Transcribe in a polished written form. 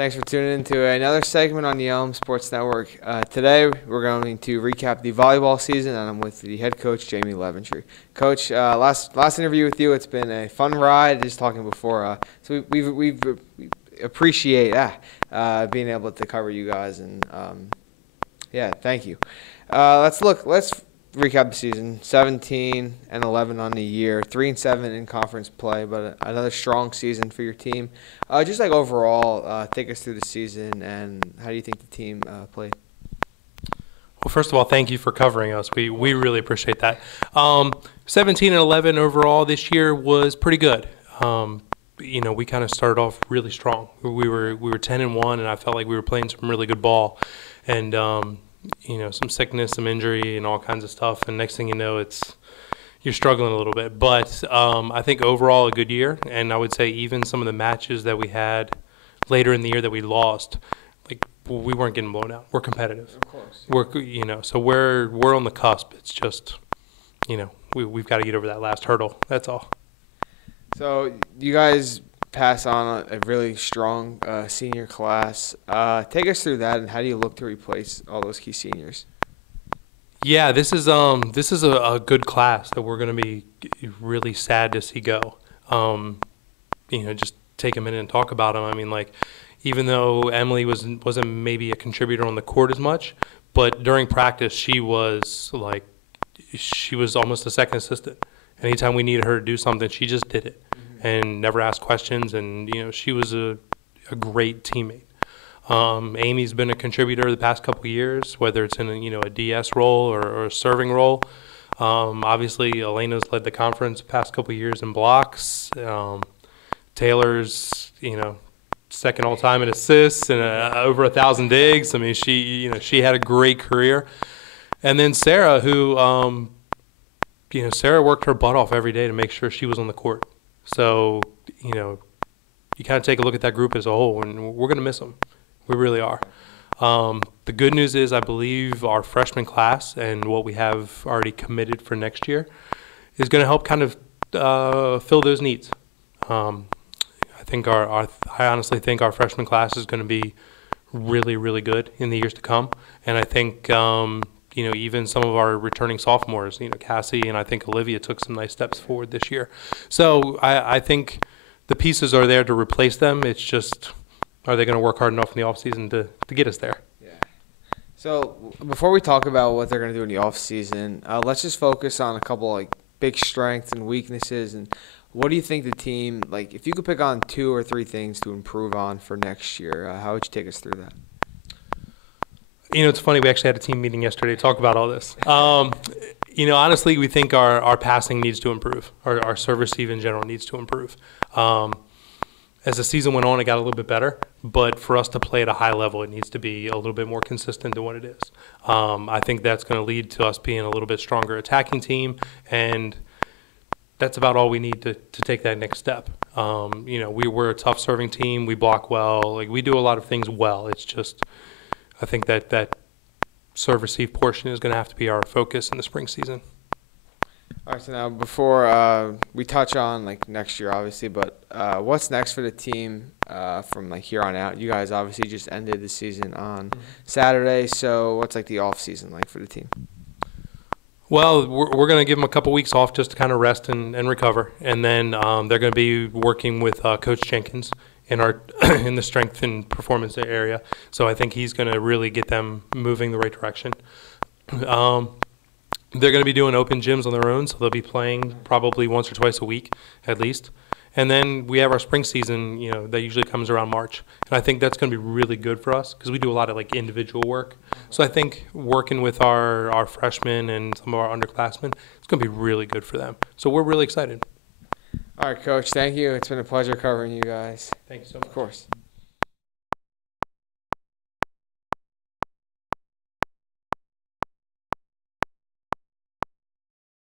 Thanks for tuning in to another segment on the Elm Sports Network. Today, we're going to recap the volleyball season, and I'm with the head coach, Jamie Leventree. Coach, last interview with you, it's been a fun ride, just talking before. So we appreciate being able to cover you guys, and thank you. Let's recap the season. 17-11 on the year, 3-7 in conference play, but another strong season for your team. Just like overall, take us through the season, and how do you think the team played? Well, first of all, thank you for covering us. We really appreciate that. 17-11 overall this year was pretty good. We kind of started off really strong. We were 10-1, and I felt like we were playing some really good ball, and some sickness, some injury, and all kinds of stuff. And next thing you know, you're struggling a little bit. But I think overall a good year. And I would say even some of the matches that we had later in the year that we lost, like we weren't getting blown out. We're competitive. Of course. So we're on the cusp. It's just, we've got to get over that last hurdle. That's all. So you guys pass on a really strong senior class. Take us through that, and how do you look to replace all those key seniors? Yeah, this is a good class that we're going to be really sad to see go. Just take a minute and talk about them. I mean, like, even though Emily wasn't maybe a contributor on the court as much, but during practice she was almost a second assistant. Anytime we needed her to do something, she just did it. And never asked questions, and she was a great teammate. Amy's been a contributor the past couple of years, whether it's in a DS role or a serving role. Obviously, Elena's led the conference the past couple of years in blocks. Taylor's second all time in assists and over 1,000 digs. I mean, she had a great career. And then Sarah, who Sarah worked her butt off every day to make sure she was on the court. So, you kind of take a look at that group as a whole, and we're going to miss them. We really are. The good news is I believe our freshman class and what we have already committed for next year is going to help kind of fill those needs. I honestly think our freshman class is going to be really, really good in the years to come. And I think even some of our returning sophomores, Cassie and I think Olivia took some nice steps forward this year. So I think the pieces are there to replace them. It's just, are they going to work hard enough in the offseason to get us there? Yeah. So before we talk about what they're going to do in the offseason, let's just focus on a couple big strengths and weaknesses. And what do you think the team, if you could pick on 2 or 3 things to improve on for next year, how would you take us through that? It's funny. We actually had a team meeting yesterday to talk about all this. Honestly, we think our passing needs to improve. Our service receive in general needs to improve. As the season went on, it got a little bit better. But for us to play at a high level, it needs to be a little bit more consistent than what it is. I think that's going to lead to us being a little bit stronger attacking team. And that's about all we need to take that next step. We're a tough serving team. We block well. We do a lot of things well. It's just, I think that serve receive portion is going to have to be our focus in the spring season. All right, so now before we touch on next year, obviously, but what's next for the team from here on out? You guys obviously just ended the season on Saturday, so what's the off season like for the team? Well, we're going to give them a couple weeks off just to kind of rest and recover, and then they're going to be working with Coach Jenkins in the strength and performance area. So I think he's going to really get them moving the right direction. They're going to be doing open gyms on their own, so they'll be playing probably once or twice a week at least. And then we have our spring season, that usually comes around March. And I think that's going to be really good for us because we do a lot of individual work. So I think working with our freshmen and some of our underclassmen, it's going to be really good for them. So we're really excited. All right, Coach, thank you. It's been a pleasure covering you guys. Thank you so much. Of course.